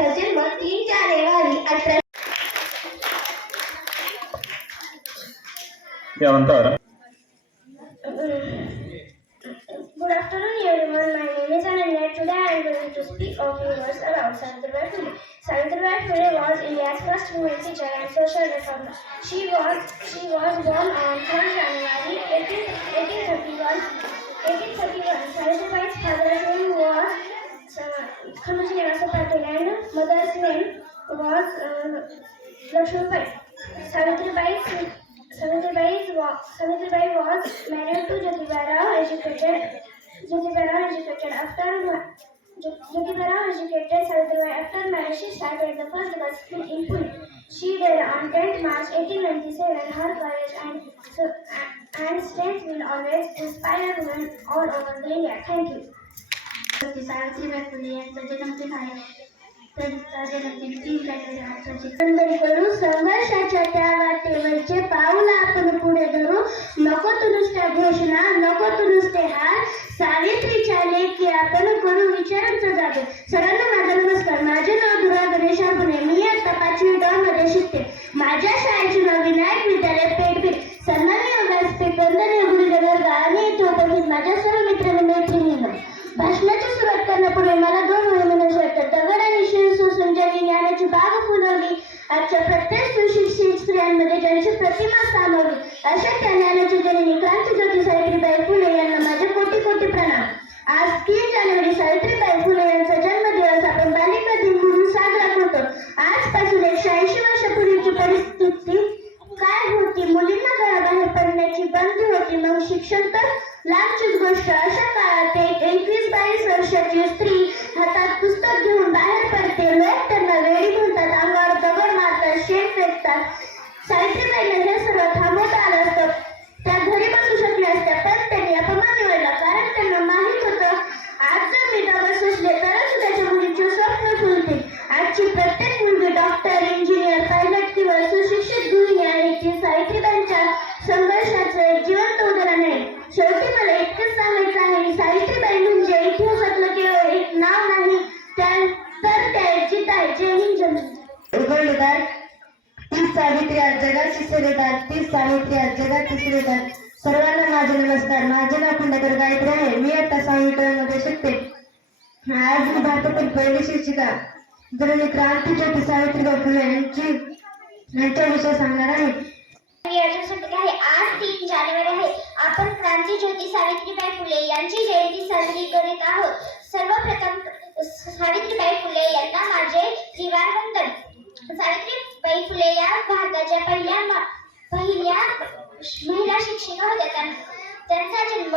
यांचा जन्म 3 जानेवारी 18 त्यानंतर Good afternoon, everyone. My name is Ananya. Today I am going to speak a few words about Savitribai Phule. Savitribai Phule was India's first woman teacher and social reformer. She was born on 3rd January 1831. Savitribai's father's name was Khanusinivasa Patil and mother's name was Lakshmibai. Savitribai was married to Jyotiba Rao, educated. Savitribai after marriage. She started the first girls' school in Pune. She died on 10th March 1897. Her courage and strength will always inspire women all over the India. Thank you. Savitribai Phule यांचा जन्मदिन आहे. त्यांचा जन्मदिन 3 जानेवारी 1800. करू संघर्षाच्या त्या वाटेवरचे पाऊल आपण पुढे धरू. नको तू नुसत्या घोषणा, नको तू नुसते हार. सावित्रीच्या लेखी आपण करू विचारांचा जागर. सर्वांना माझा नमस्कार. माझे नाव दुर्गा गणेश पुणे. मी आता 5वी ड मध्ये शिकते. माझ्या शाळेचे नाव विनायक विद्यालय पेठबीड. सन्माननीय व्यासपीठ, वंदनीय गुरुजन वर्ग आणि इथे उपस्थित माझ्या सर्व मित्र मैत्रिणींनो, भाषणाची सुरुवात करण्यापूर्वी मला 2 ओळी म्हणायच्या वाटतात. दगड आणि शिळ सोसून ज्यांनी ज्ञानाची बाग फुलवली, आजच्या प्रत्येक सुशिक्षित स्त्रियांमध्ये ज्यांची प्रतिमा सामावली, अशा त्या ज्ञानाची जननी क्रांतीज्योती सावित्रीबाई फुले यांना माझे कोटी कोटी प्रणाम. आज 3 जानेवारी सावित्रीबाई फुले यांचा जन्मदिवस आपण बालिका दिन म्हणून साजरा करतो. आजपासून 180 वर्षापूर्वीची परिस्थिती काय होती? मुलींना घराबाहेर पडण्याची बंदी होती. मग शिक्षण तर लांबचीच गोष्ट. अशा काळात एक 21-22 वर्षाची स्त्री हातात पुस्तक घेऊन बाहेर पडते. लोक त्यांना वेडी म्हणतात, अंगावर दगड मारतात, शेण फेकतात. सावित्रीबाईंना हे सर्व थांबवता आलं असतं. त्या घरी बसू शकल्या असत्या, पण त्यांनी अपमान निवडला. कारण त्यांना माहित होतं, आज जर मी डबल बसले तरच त्याच्या मुलीचे स्वप्न फुलतील. आजची प्रत्येक मुलगी डॉक्टर, इंजिनियर, पायलट किंवा सुशिक्षित गृहिणी आहे. ती सावित्रीबाईंच्या संघर्षाचं एक जिवंत उदाहरण आहे. शेवटी मला इतकंच सांगायचं आहे, सावित्रीबाई म्हणजे इतिहासातलं केवळ एक नाव नाही, तर त्या एक जिद्द आहे. जय हिंद, जय महाराष्ट्र. उघडदार तीच सावित्री आज जगाची सेवेदार. तीच सावित्री आज जगाची सेवेदार. सर्वांना माझे नमस्कार. माझे नाव खंडेकर गायत्री आहे. मी आता 6वी ड मध्ये शिकते. आज मी भारतातील पहिली शिक्षिका जननी क्रांतीज्योती सावित्रीबाई फुले यांच्याविषयी सांगणार आहे. आज 3 जानेवारी आहे. आपण क्रांतीज्योती सावित्रीबाई फुले यांची जयंती साजरी करीत आहोत. सर्वप्रथम सावित्रीबाई फुले यांना माझे त्रिवारवंदन. सावित्रीबाई फुले या भारताच्या पहिल्या महिला शिक्षिका होत्या. त्यांचा जन्म